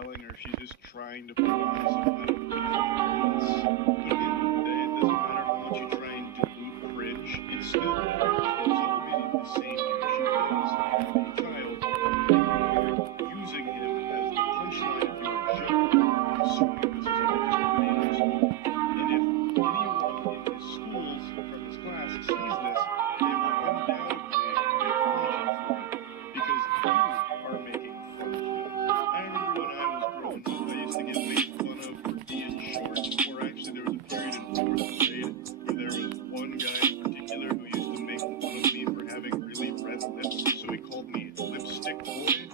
telling her she's just trying to put on some kind of performance. But at the end of the day, it doesn't matter how much you try and dilute cringe, it's still there. It's all being the same issue as a child. You're using him as the punchline of your joke, assuming this is all just a video school. And if anyone in his schools from his class sees this, they will undoubtedly make fun of him for it, because you are making fun of him. I remember when I was growing up, I used to get made fun of for being short, or actually there was a period in 4th grade where there was one guy in particular who used to make fun of me for having really red lips, so he called me Lipstick Boy.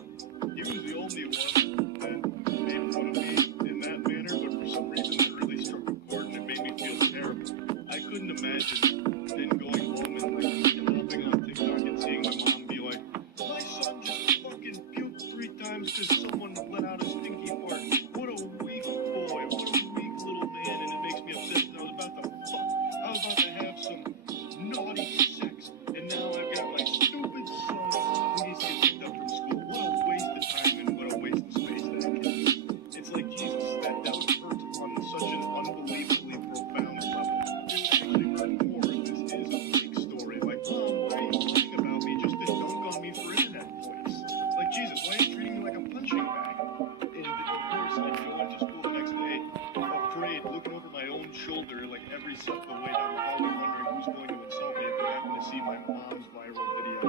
He was the only one that made fun of me in that manner, but for some reason that really struck a chord and it made me feel terrible. I couldn't imagine then going home and like hopping on TikTok and seeing my mom be like, my son just fucking puked 3 times because someone let out a stinky fart. What a weak boy, what a weak little man, and it makes me upset that I was about to fuck. I was about to have some naughty sex, and now I've got my stupid son who needs to get picked up from school. What a waste of time and what a waste of space that kid. It's like, Jesus, that would hurt on such an unbelievably profound level. It would actually hurt more if this is a fake story. Like, Mom, why are you lying about me just to dunk on me for internet points? Like, Jesus, why are you treating me like a punching bag? And of course, I go into school the next day, afraid, looking over my own shoulder, like every step of the way down the hallway, wondering who's going to insult me if they happen to see my mom's viral video.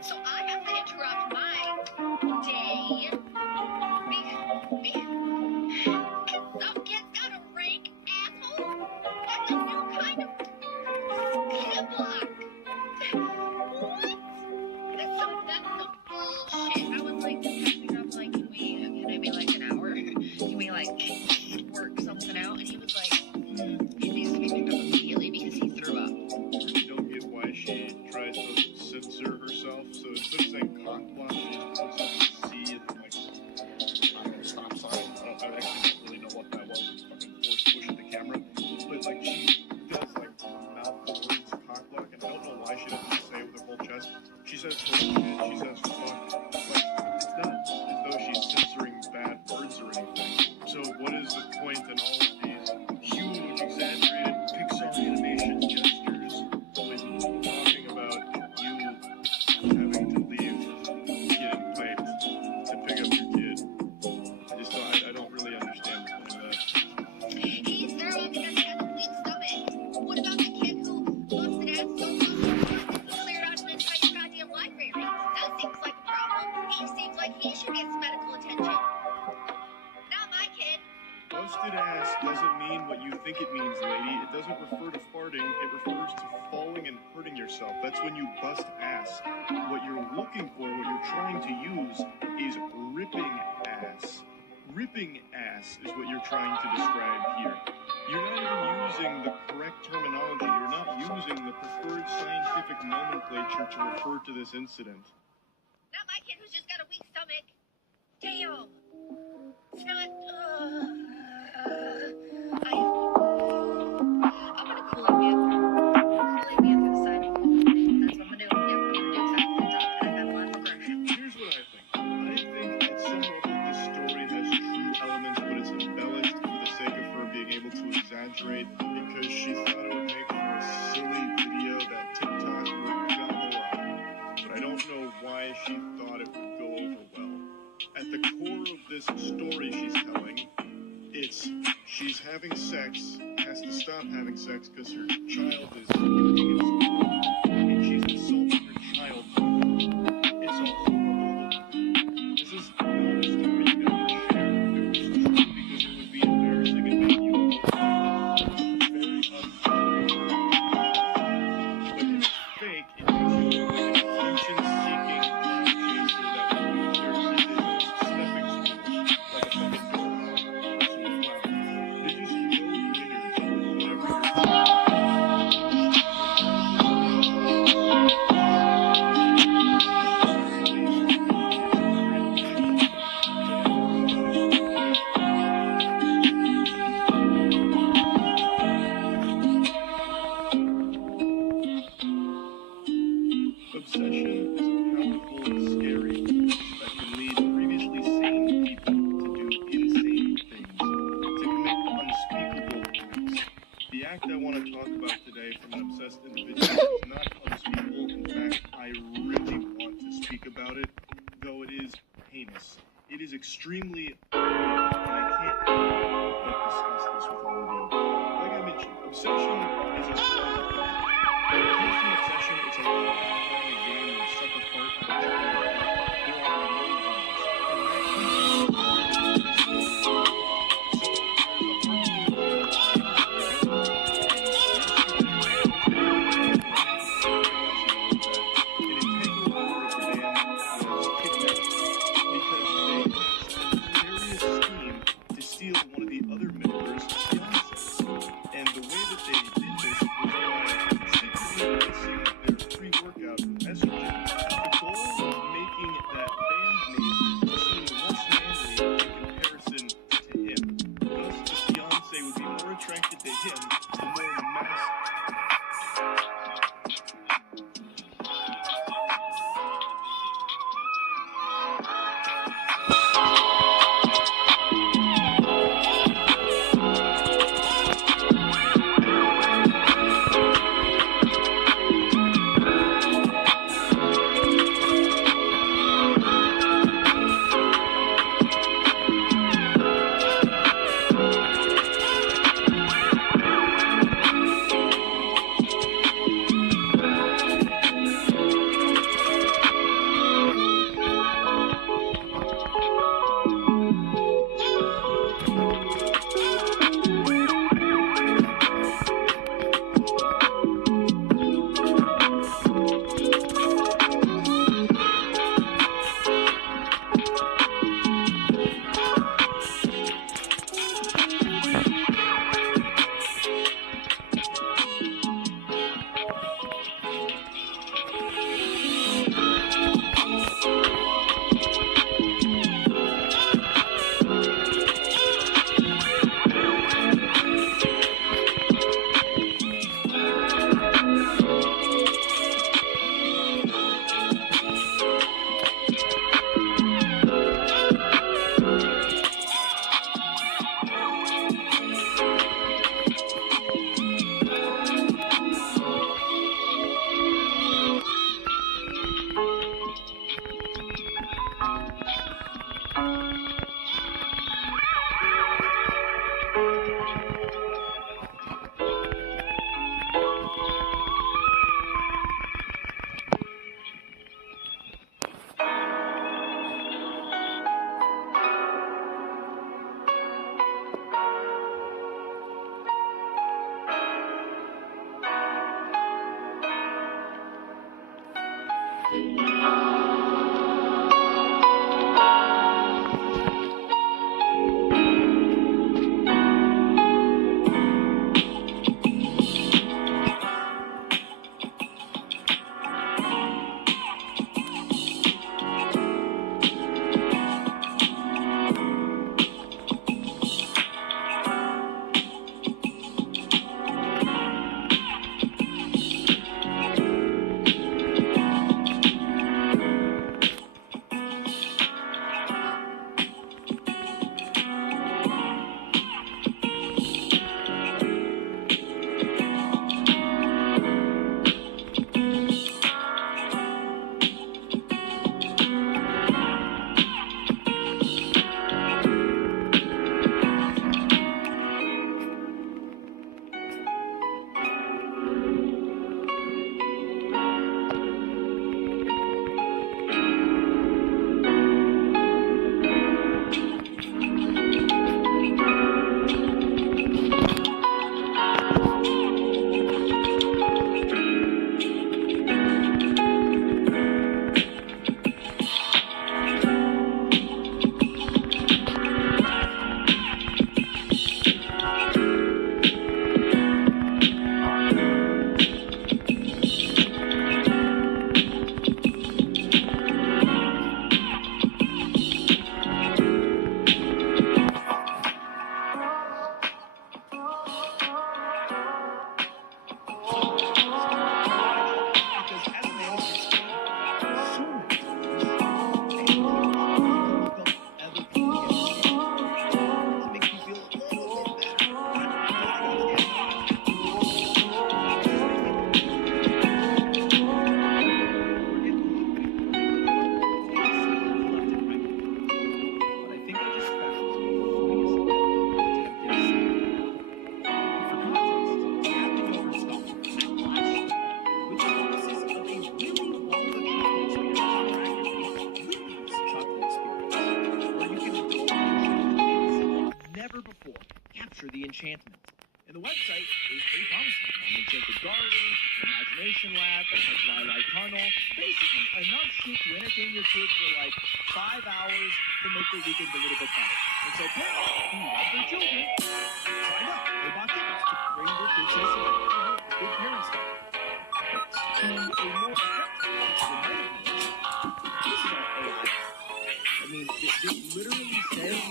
So I have to interrupt my day. Some kids got a rank, asshole. That's a new kind of kid block. What? That's some bullshit. I was like, I'm like, can I be like an hour? Can we like work something out? And he was like, he needs to be picked up immediately because he threw up. I really don't get why she tries to censor herself. So instead of saying cock block, she puts up a C and like, I don't know, stop sign. I actually don't really know what that was. It's fucking force push at the camera. But like, she does like mouth the words cock block, and I don't know why she doesn't say it with her whole chest. She says holy shit, she says fuck. Like, it's not as though she's censoring bad words or anything. So what is the point in all of these huge, exaggerated Pixar animation gestures when talking about you having to leave getting piped to pick up your kid? I don't really understand the point of that. He threw up because he has a weak stomach. What about the kid who busted ass so much and cleared out an entire goddamn library? That seems like a problem. He seems like he should get some medical attention. Not my kid. Busted ass doesn't mean what you think it means, lady. It doesn't refer to farting. It refers to falling and hurting yourself. That's when you bust ass. What you're looking for, what you're trying to use, is ripping ass. Ripping ass is what you're trying to describe here. You're not even using the correct terminology. You're not using the preferred scientific nomenclature to refer to this incident. Not my kid who's just got a weak stomach. Damn. It's not, I'm gonna cool it man for the side. That's what I'm gonna do. Yep, I'm gonna do exactly. I got a lot of aggression. Here's what I think. I think at some level this story has true elements, but it's embellished for the sake of her being able to exaggerate, because she thought it would make for a silly video that TikTok would gobble up. But I don't know why she thought it would go over well. At the core of this story she's telling, it's she's having sex, has to stop having sex because her child is puking in school, and she's insulting her child. It's a horrible thing. This is not a story you gotta share. It was true because it would be embarrassing and make you very unflattering. But if it's fake, it makes you look like an attention-seeking clown chaser that will use their stepping stool like a fucking doorknob to a clown. There's just no winners with whatever you're doing. act I want to talk about today from an obsessed individual is not unspeakable. In fact, I really want to speak about it, though it is heinous. It is extremely heinous, and I can't help but discuss this with all of you. Like I mentioned, obsession is a strong word. When it comes to an obsession, it's a lot like playing a game where you suck a fart out of your head. There are no rules, and that can be really risky. So there's a hardcore game of steal one of the other members' fiancés. And the way that they did this was by secretly releasing their pre-workout estrogen, the goal of making that bandmate seem less manly in comparison to him. Thus, the fiancé would be more attracted to him, the more mass. And the website is pretty promising. An enchanted garden, imagination lab, a Twilight tunnel, basically enough shit to entertain your kid for like 5 hours to make their weekend a little bit better. And so parents who love their children signed up. They bought tickets to bring their kids to this event. Good parent stuff. To a more effective this is all AI. I mean, this literally says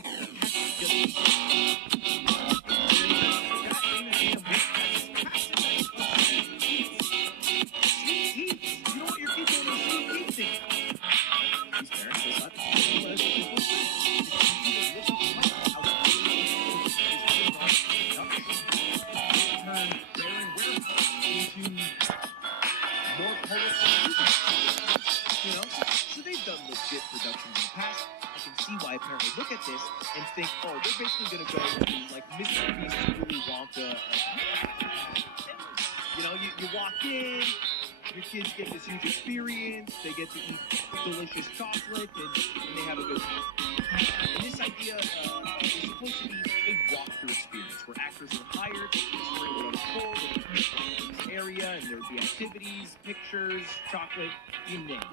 legit productions in the past. I can see why a parent would look at this and think, oh, they're basically going to go to like Mr. Beast's Willy Wonka. You know, you walk in, your kids get this huge experience, they get to eat delicious chocolate, and they have a good time. And this idea is supposed to be a walkthrough experience where actors are hired, the story would unfold in this area, and there would be activities, pictures, chocolate, you name it.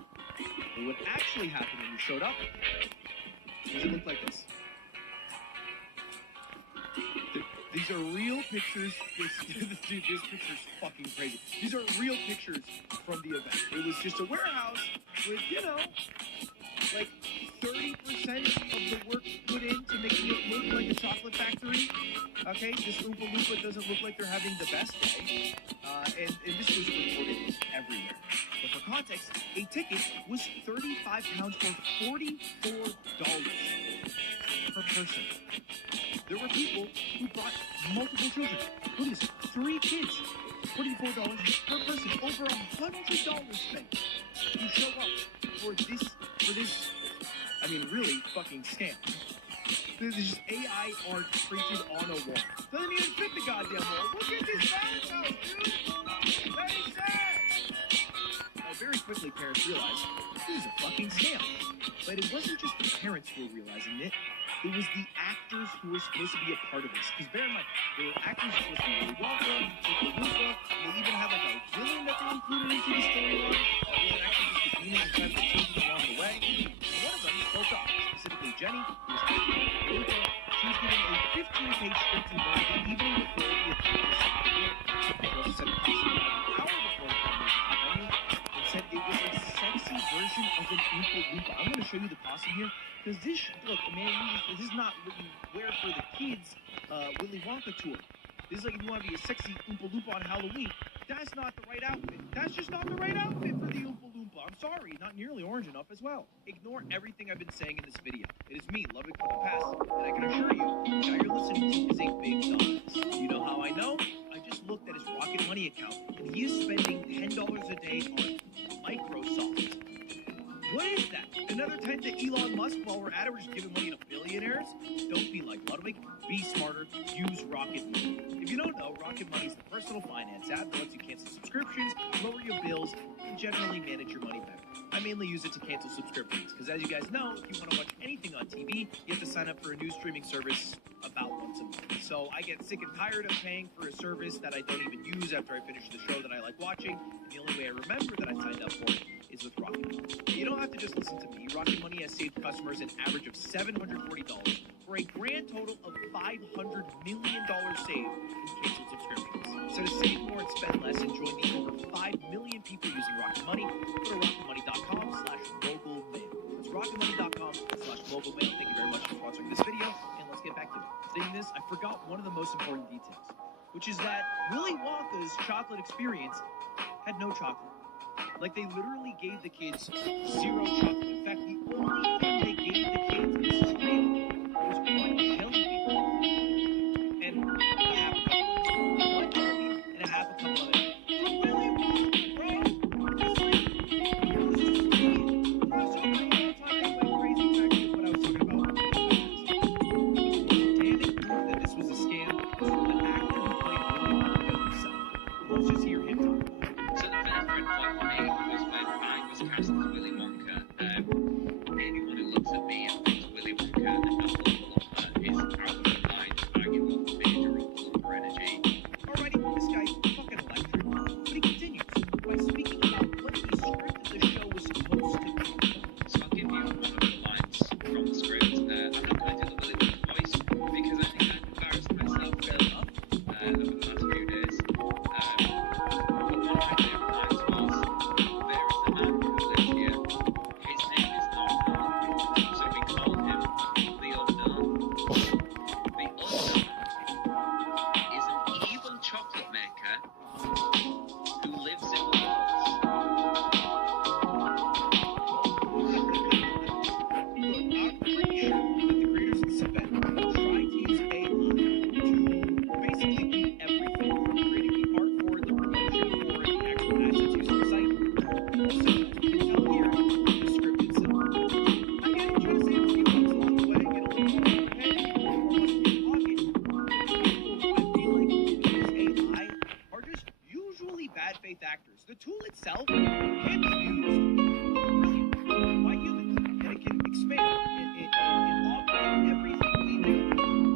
But what actually happened when you showed up was it looked like this. These are real pictures. This picture's fucking crazy. These are real pictures from the event. It was just a warehouse with, you know, like 30% of the work put in to making it look like a chocolate factory. Okay, this Oompa Loompa doesn't look like they're having the best day. And this was reported everywhere. But for context, a ticket was £35 or $44 per person. There were people who brought multiple children. Look at this, 3 kids, $44 per person, over $100 spent to show up for this, I mean, really fucking scam. This is just AI art printed on a wall. Doesn't even fit the goddamn wall. Look at this bounce house, dude! Very sad! Now, very quickly, parents realized this is a fucking scam. But it wasn't just the parents who were realizing it. It was the actors who were supposed to be a part of this. Because bear in mind, the actors were supposed to be Willy Wonka, Oompa Loompa, and they even had like a villain that they included into the storyline. That wasn't actually just the demons and kind of the children along the way. And one of them spoke up, specifically Jenny, who was acting as Loompa. She was given a 15-page script to learn the evening before the event was set. She also said approximately an hour before the event and said it was a sexy version of an Oompa Loompa. I'm going to show you the costume here. Because this, look, man, this is not what you wear for the kids' Willy Wonka tour. This is like if you want to be a sexy Oompa Loompa on Halloween. That's not the right outfit. That's just not the right outfit for the Oompa Loompa. I'm sorry, not nearly orange enough as well. Ignore everything I've been saying in this video. It is me, Loving from the past, and I can assure you, the guy you're listening to is a big dumbass. You know how I know? I just looked at his Rocket Money account, and he is spending $10 a day on Microsoft. What is that? Another 10 to Elon Musk while we're at it? We're just giving money to billionaires? Don't be like Ludwig. Be smarter. Use Rocket Money. If you don't know, Rocket Money is the personal finance app that lets you cancel subscriptions, lower your bills, and generally manage your money better. I mainly use it to cancel subscriptions because, as you guys know, if you want to watch anything on TV, you have to sign up for a new streaming service about once a month. So I get sick and tired of paying for a service that I don't even use after I finish the show that I like watching. And the only way I remember that I signed up for it is with Rocket Money. You don't have to just listen to me. Rocket Money has saved customers an average of $740 for a grand total of $500 million saved in canceled subscriptions. So to save more and spend less and join the over 5 million people using Rocket Money, go to rocketmoney.com/mogulmail. That's rocketmoney.com/mogulmail. Thank you very much for sponsoring this video, and let's get back to it. Saying this, I forgot one of the most important details, which is that Willy Wonka's chocolate experience had no chocolate. Like, they literally gave the kids 0 chocolate. In fact, the only thing they gave the kids, and this is real, was 1 jelly bean. And a half a cup of it. 1 jelly bean and a half a cup of it. From Willy Wonka, bro! This was just a kid. Cross over all the time, I went crazy back to what I was talking about. Damning proof that this was a scam was from the actor who played Willy Wonka himself. Let's just hear him talk. So the first red flag for me was when I was cast as Willy Wonka. Anyone who looks at me and thinks Willy Wonka and actors. The tool itself can be used by humans, and it can expand and augment everything we do.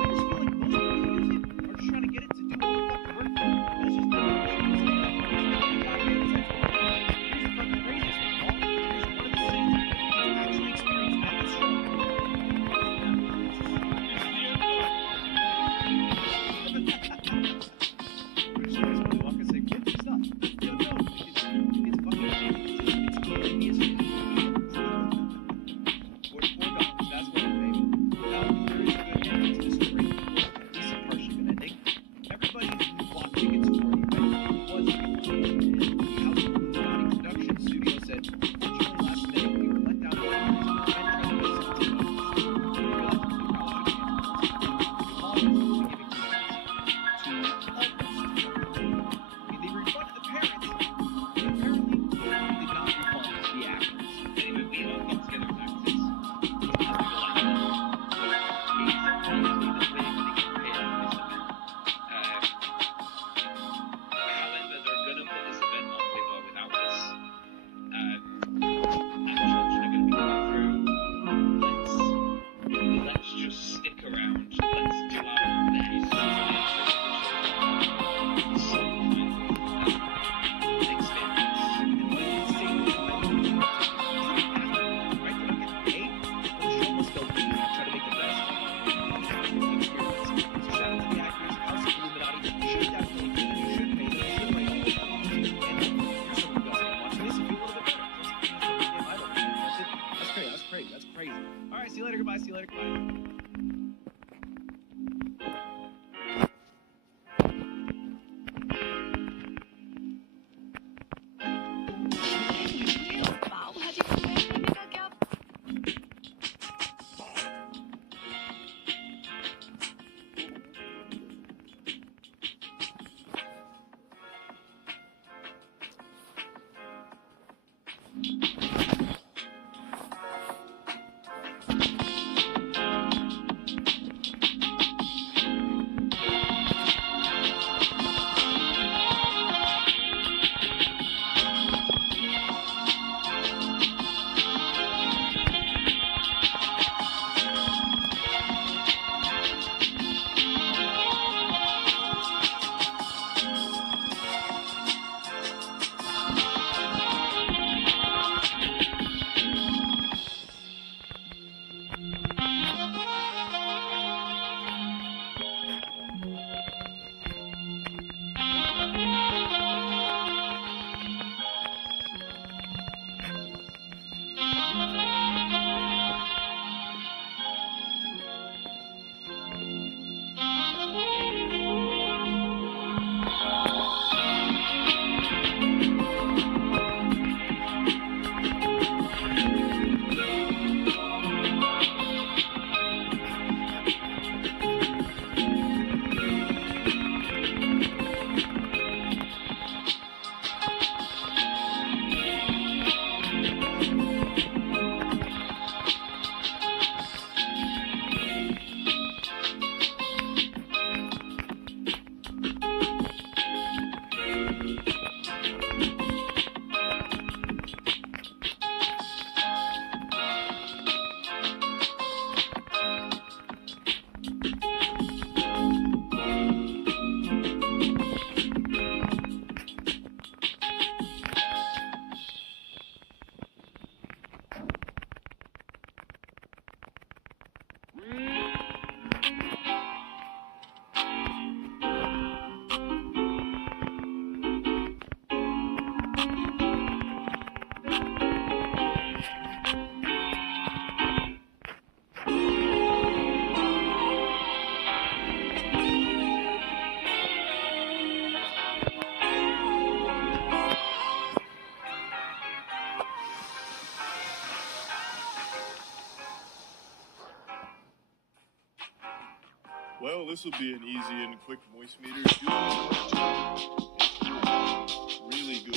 I just feel like most people who use it are just trying to get it to do all the fucking work for them. That's just not what you use it for. Here's the fucking craziest one of all. Here's one of the scenes where kids actually experience mental stroke. That's crazy. All right, see you later. Goodbye. See you later. Goodbye. Well, this will be an easy and quick voice meter. Really good.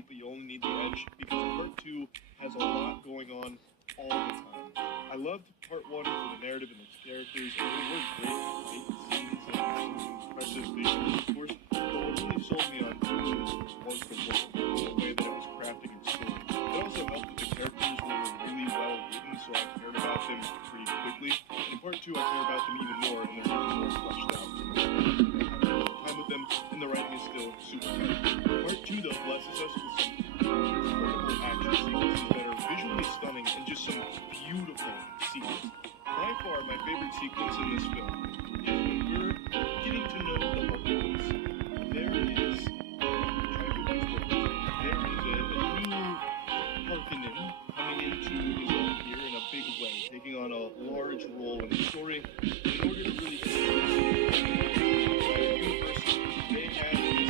feet, but you only need the edge, because part 2 has a lot going on all the time. I loved part 1 for the narrative and its characters, and they were great fight scenes and some impressive visuals, of course, but what really sold me on 2 was the world, the way that it was crafted in story. It also helped that the characters were really well written, so I cared about them pretty quickly. In part 2, I care about them even more, and they're even more fleshed out. Time with them, and the writing is still super good. Part 2, though, blesses us with some incredible action sequences that are visually stunning and just some beautiful scenes. By far, my favorite sequence in this film is when we're getting to know the Harkins. There is, a new Harkonnen coming into his own here in a big way, taking on a large role in the story. In order to really get they have this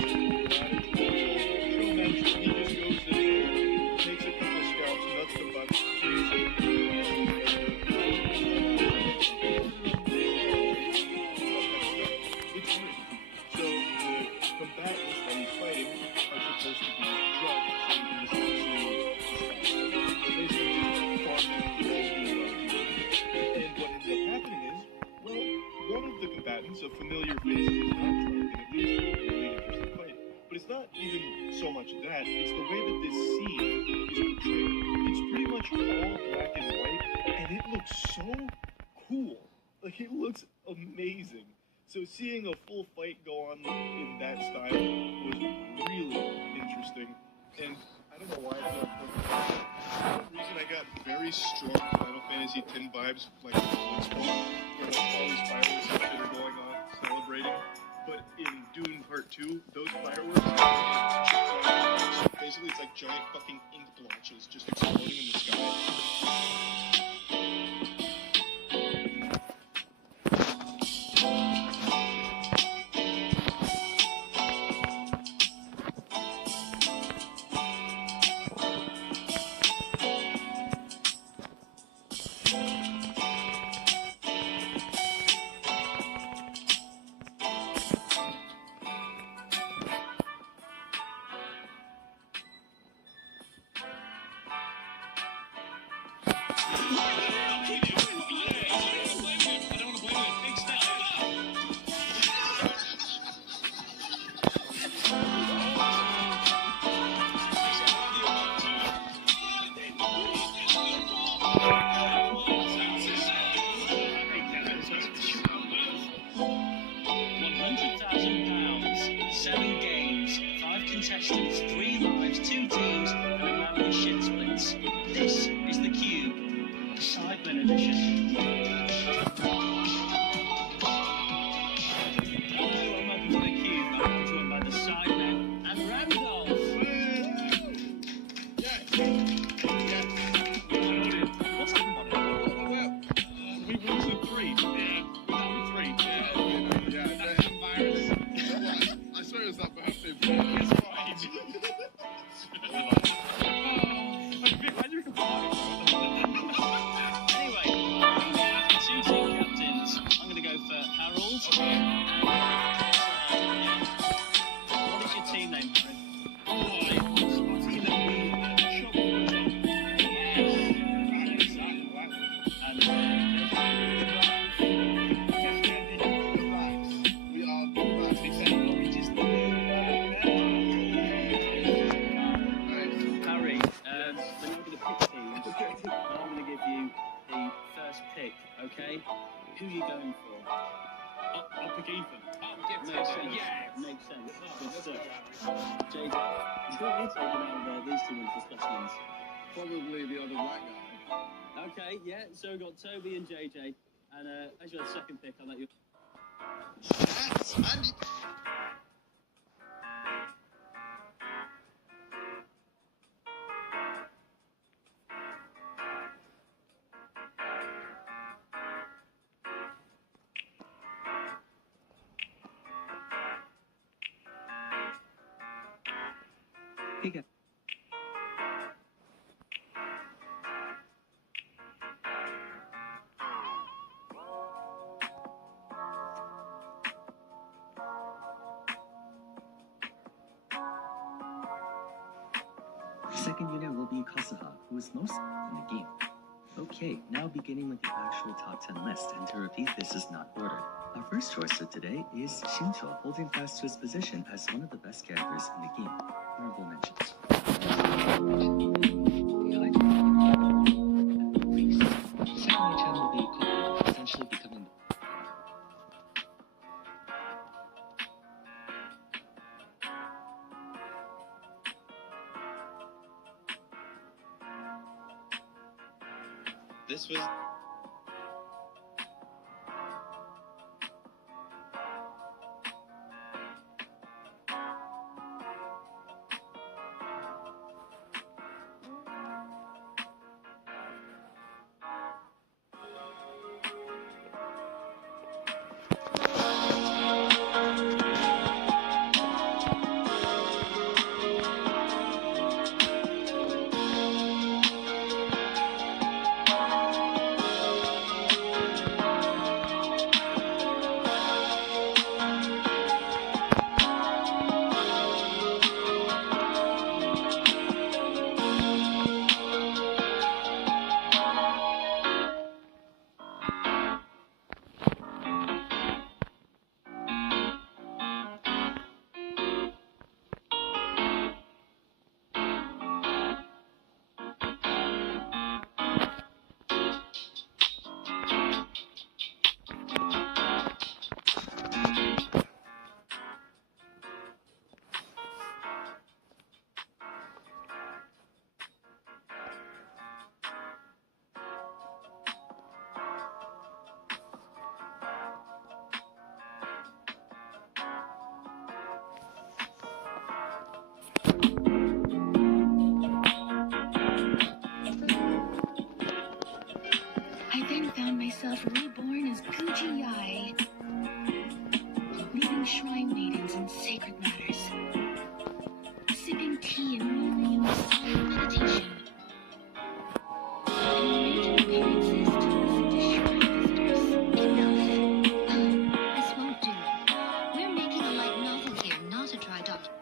gladiatorial show match where he just goes in there, takes a couple scalps, nuts the bunch, it's weird. So the combatants that he's fighting are supposed to be drugged, so he can essentially basically just farm them and what ends up happening is, well, one of the combatants, a familiar face, is not drugged, and it leads to a really interesting fight. But it's not even so much that, it's the way that this scene is portrayed. It's pretty much all black and white, and it looks so cool. Like, it looks amazing. So seeing a full fight go on in that style was really interesting. And I don't know why I feel like for some reason I got very strong Final Fantasy X vibes, like where like all these fireworks and shit are going on, celebrating. But in Dune Part 2, those fireworks so basically it's like giant fucking ink blotches just exploding in the sky. £100,000, 7 games, 5 contestants, 3 lives, 2 teams, and a man with shin splints. This is the Cube, the Sidemen edition. Hello, and welcome to the Cube. I'm joined by the Sidemen and Randolph. What's happened, buddy? We losing 3. Yeah. We're down 3. Yeah. That damn virus. I swear it was that birthday. It's right. Anyway, we have 2 team captains. I'm going to go for Harold. What is your team name, Harold? Okay, who are you going for? I'll pick Ethan. Makes sense. Yeah, makes sense. Good stuff. JJ, who are you taking out of these 2 winter specimens? Probably the other white guy. Okay, yeah, so we've got Toby and JJ, and as your second pick, I'll let you... Andy. Here you go. second unit will be Kasuha, who is most in the game. Okay, now beginning with the actual top 10 list, and to repeat, this is not ordered. Our first choice for today is Shincho, holding fast to his position as one of the best characters in the game. Honorable mentions. Second channel will be Kokomo, essentially becoming This was. I then found myself reborn as Guji Yai, leading shrine maidens in sacred matters, sipping tea and mulling in the silent meditation, and arranging appearances to listen to shrine visitors. Enough. This won't do. We're making a light novel here, not a dry document.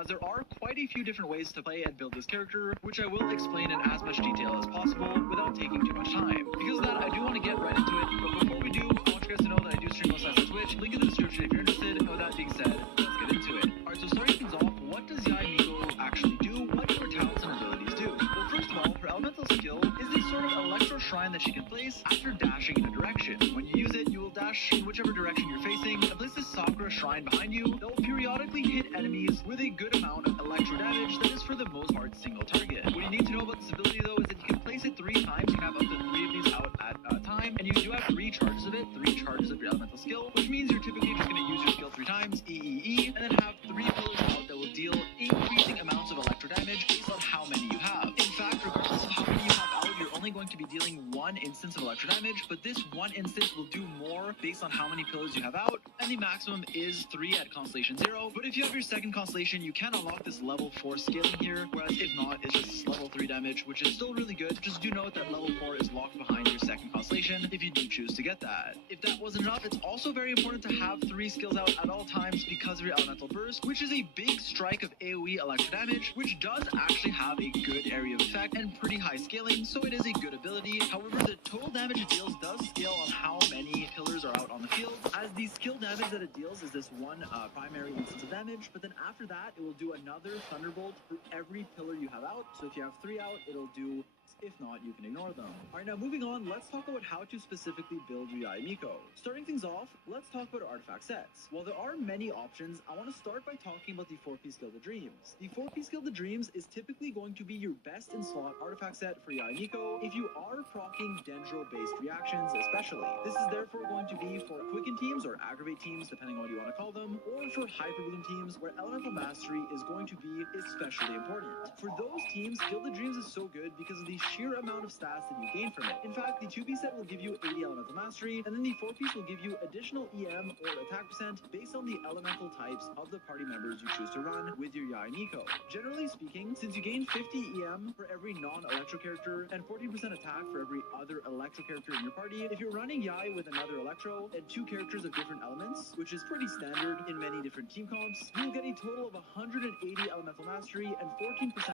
As there are quite a few different ways to play and build this character, which I will explain in as much detail as possible without taking too much time. Because of that, I do want to get right into it, but before we do, I want you guys to know that I do stream most nights on Twitch. Link in the description if you're interested. And with that being said, let's get into it. Alright, so starting things off, what does Yae Miko actually do? What do her talents and abilities do? Well, first of all, her elemental skill is a sort of electro shrine that she can place after dashing in a direction. When you use it, you will dash in whichever direction you're facing and place this Sakura shrine behind you that will periodically hit enemies with a good amount of electro damage that is for the most part single target. What you need to know about this ability though is that you can place it 3 times. You can have up to 3 of these out at a time, and you do have 3 charges of it, 3 charges of your elemental skill, which means you're typically just going to use your skill 3 times, and then have 3 pillars out that will deal increasing amounts of electro damage based on how many you have. In fact, regardless of how many you have out, you're only going to be dealing 1 instance of electro damage, but this 1 instance will do more based on how many pillars you have out, and the maximum is 3 at Constellation 0, but if you have your second Constellation, you can unlock this level 4 scaling here, whereas if not, it's just level 3 damage, which is still really good. Just do note that level 4 is locked behind your second Constellation if you do choose to get that. If that wasn't enough, it's also very important to have 3 skills out at all times because of your Elemental Burst, which is a big strike of AoE electro damage, which does actually have a good area of effect and pretty high scaling, so it is a good ability. However, the total damage it deals does scale on how many pillars are out on the field, as the skill damage that it deals is this 1 primary instance of damage, but then after that, it will do another Thunderbolt for every pillar you have out. So if you have 3 out, it'll do. If not, you can ignore them. Alright, now moving on, let's talk about how to specifically build your Yae Miko. Starting things off, let's talk about artifact sets. While there are many options, I want to start by talking about the 4-piece Guild of Dreams. The 4-piece Guild of Dreams is typically going to be your best in slot artifact set for Yae Miko if you are proccing Dendro-based reactions especially. This is therefore going to be for quicken teams or aggravate teams, depending on what you want to call them, or for Hyper Bloom teams, where Elemental Mastery is going to be especially important. For those teams, Gilded Dreams is so good because of the sheer amount of stats that you gain from it. In fact, the 2-piece set will give you 80 Elemental Mastery, and then the 4-piece will give you additional EM or attack percent based on the elemental types of the party members you choose to run with your Yai Nico. Generally speaking, since you gain 50 EM for every non-Electro character and 14% attack for every other Electro character in your party, if you're running Yai with another Electro and 2 characters of different elements, which is pretty standard in many different team comps, you'll get a total of 180 Elemental Mastery and 14%